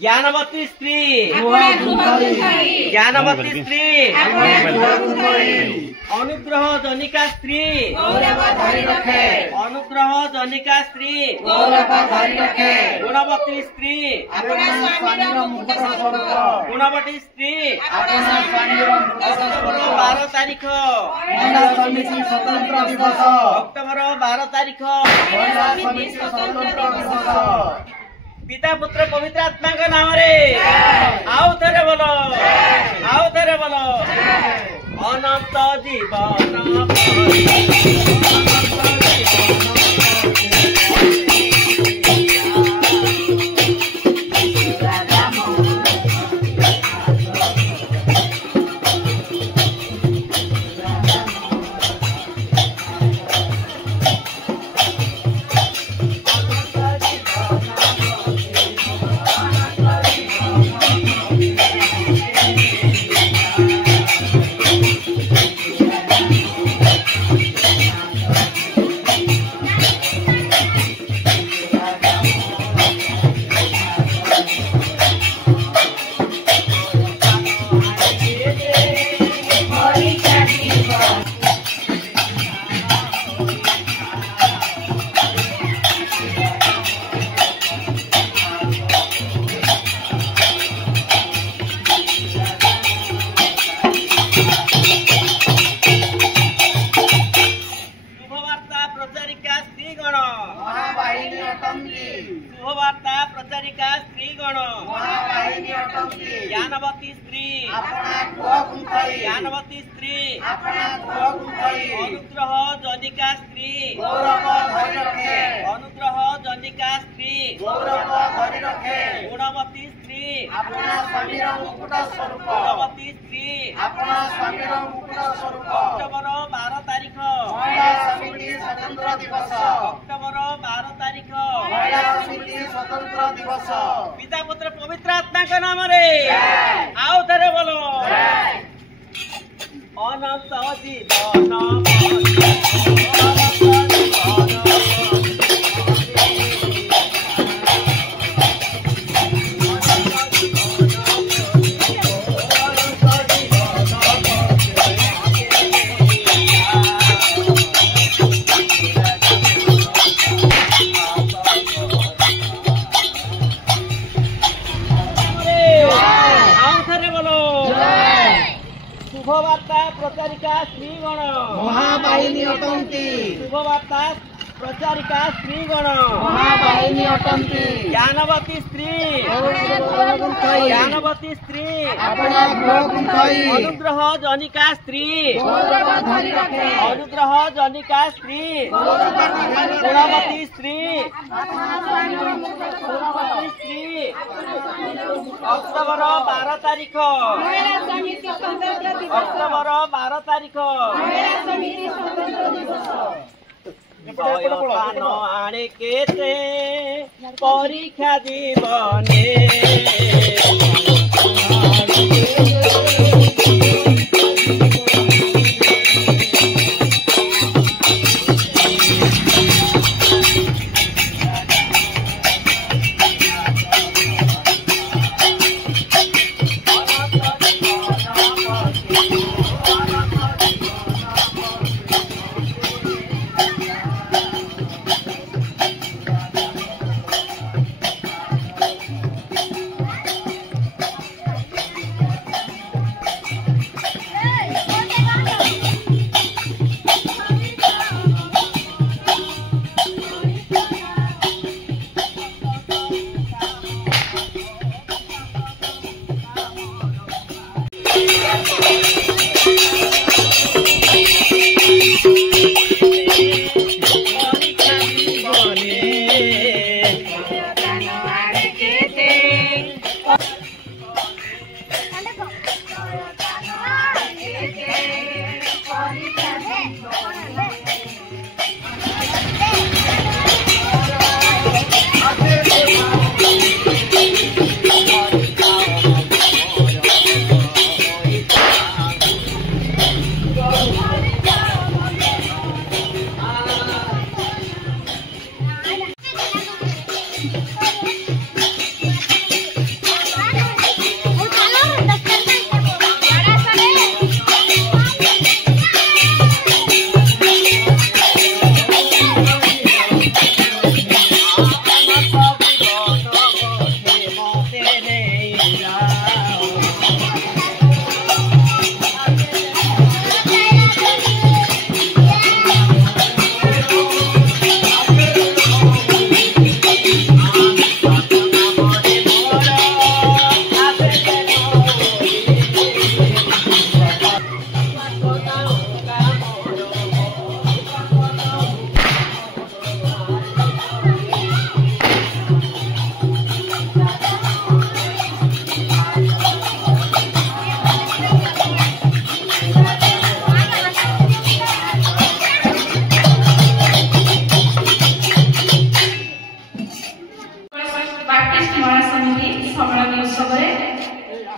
ज्ञानवती स्त्री ज्ञानवती स्त्री अनुग्रह जनिका स्त्री अनुग्रह जनिका स्त्री गुणवती स्त्री गुणवती स्त्री 12 तारीख अक्टोबर 12 तारीख पिता पुत्र पवित्र आत्मा का नाम रे आओ थरे बोलो अनंत जीवन शुभवार्ता प्रचारिका स्त्रीगण ज्ञानवती स्त्री ज्ञानवती स्त्री अनुग्रह जनिका स्त्री अनुग्रह जनिका स्त्री गुणवती स्त्री गुणवती स्त्री अक्टोबर 12 तारीख अक्टोबर 12 तारीख स्वतंत्र दिवस पिता पुत्र पवित्र आत्मा का नाम रे आओ थरे बोलो अनंत जीवन शुभवार्ता प्रचारिका श्रीगण महाबाहिनी अटंती शुभवार्ता प्रचारिका श्रीगण महाबाहिनी अटंती ज्ञानवती स्त्री ज्ञानवती स्त्री अनुग्रह जनिका स्त्री अनुग्रह जनिका स्त्री गुणवती स्त्री गुणवती स्त्री अक्टोबर 12 तारीख अक्टोबर 12 तारीख पान आणे केते परीक्षा जीवने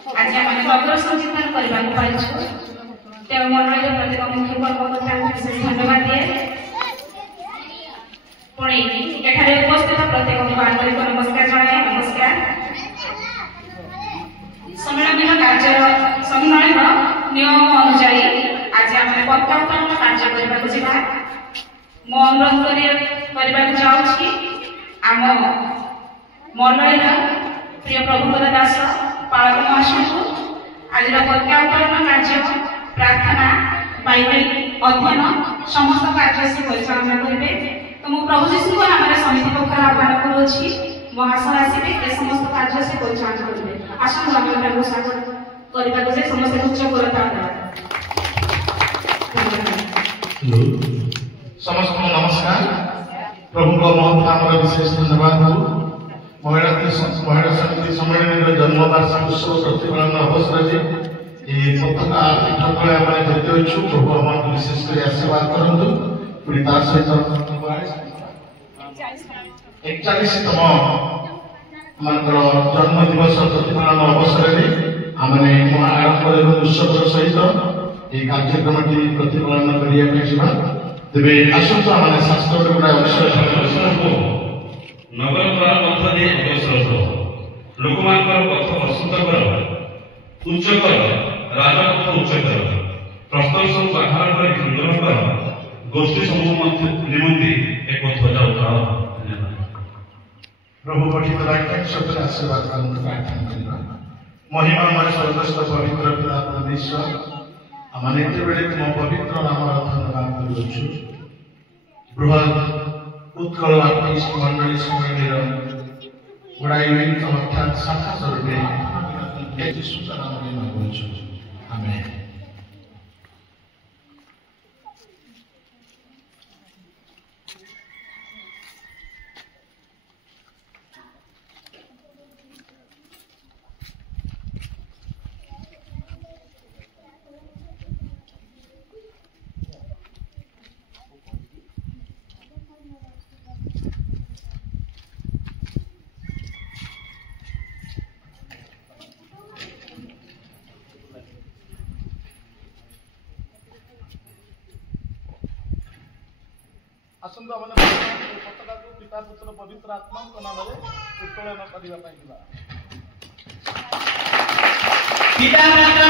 आज आम नगर संकीर्तन करने पाइछु तेणु मंडल प्रत्येक मुख्य कर्मकर्ता विशेष धन्यवाद दिए पुणी एठारे उपस्थित प्रत्येक को आंतरिक नमस्कार जनाए। नमस्कार। सम्मेलन कार्य सम्मेलन नियम अनुसार आज आम पत्रावतरण कार्य करने जा मो अनुरोध करने चाहूँगी आम मंडल प्रिय प्रभुपद दास पालक महाशय को आज पत्रावतरण कार्य प्रार्थना बाइबल अध्ययन समस्त कार्य से परिचालना करेंगे। तो मु प्रभु जीशु को नाम समिति पक्ष आह्वान करुँची महाशय आसवे ए समस्त कार्य से परिचालना करेंगे। आशा को स्वागत करने से समस्त उच्च करता समस्त नमस्कार। प्रभु को महत्व विशेष धन्यवाद हो महिला समिति सम्मेलन जन्मवार्षिक उत्सव प्रतिपालन अवसर में ये पताका पीठकले आम जेते अच्छु प्रभु आम विशेष कर आशीर्वाद करूँ पुणी तार सहित 41तम जन्म दिवस प्रतिपालन अवसर में आम आडम्बर और उत्सव सहित ये कार्यक्रम प्रतिपालन करने तेरे आसंता माने शास्त्र गुड़ा विषय नगर द्वार मध्य दे अग्रसर लोक पथ प्रस्तुत कर उच्च कर राजपथ उच्च कर प्रस्ताव सब आधार पर संग्रह कर गोष्ठी समूह निमंत्रित एक ध्वजा उठाओ। प्रभु पठित वाक्य शब्द आशीर्वाद प्रार्थना करना महिमामय सर्वश्रेष्ठ पवित्र पिता परमेश्वर आमने बेले तुम पवित्र नाम धन्यवाद करुछु बृहद उत्कल आर्टिस्ट मंडली सम्मेलन गुड़ाई अर्थात शाखा स्वरूपे एक सूचना करुछु। आमेन। आसंता माने पताका को पिता पुत्र पवित्र आत्मा को नाम रे उत्तोलन करबा पई दिबा। पिता माता